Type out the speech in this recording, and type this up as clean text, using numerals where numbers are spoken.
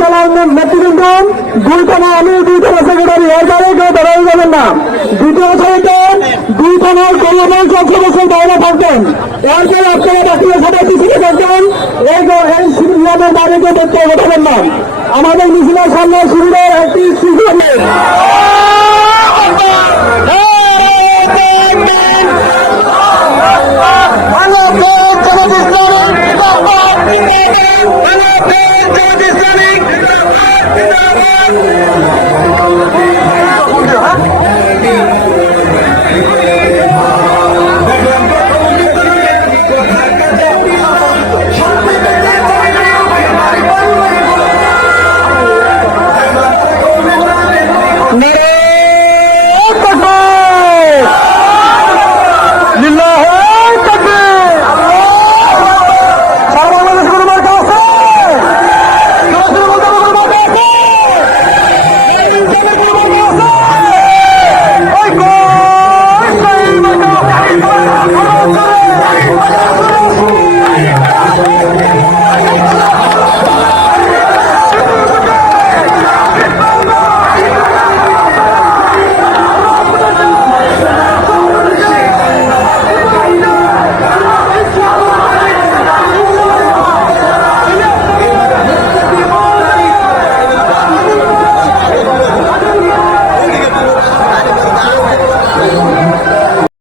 জেলার নেতৃবৃন্দ, 2 থানা আমি, 2 থানা সেক্রেটারি, এর বাইরে কেউ বেরোয় যাবেন না। দ্বিতীয় সারিতে 2 থানার কর্মী সদস্য বাইরে থাকবেন। এরপরে আপনারা বাকি সবাই পিছিয়ে থাকবেন। এই নিয়মের বাইরে কেউ দেখতে হবেন না। আমাদের মিছিলের সামনে শিবিরের একটি শিশু